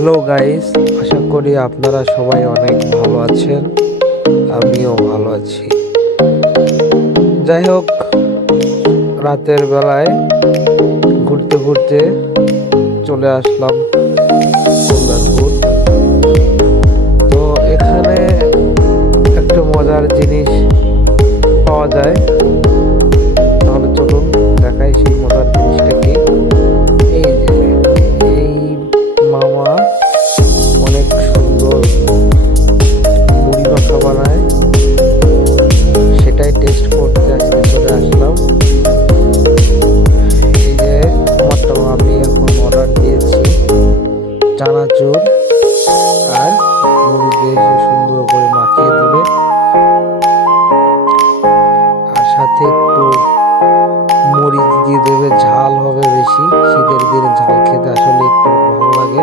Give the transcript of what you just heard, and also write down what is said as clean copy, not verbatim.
Hello guys, আশা করি আপনারা সবাই অনেক ভালো আছেন। আমিও ভালো আছি। যাই হোক, রাতের বেলায় ঘুরতে ঘুরতে চলে আসলাম কল্যাণপুর। তো এখানে একটা মজার জিনিস পাওয়া যায়। তাহলে চলুন দেখাই সেই মজার জিনিসটা কি। এই যে এই মামা অনেক সুন্দর মুড়ি মাখা বানায়, সেটাই টেস্ট করতে আজকে চলে আসলাম। এই যে আমারটা আমি এখন অর্ডার দিয়েছি চানাচুর আর মুড়ি দিয়ে সে সুন্দর করে মাখিয়ে দিবে, আর সাথে একটু মরিচ দিয়ে দেবে, ঝাল হবে বেশি। শীতের দিনে ঝাল খেতে আসলে একটু ভালো লাগে।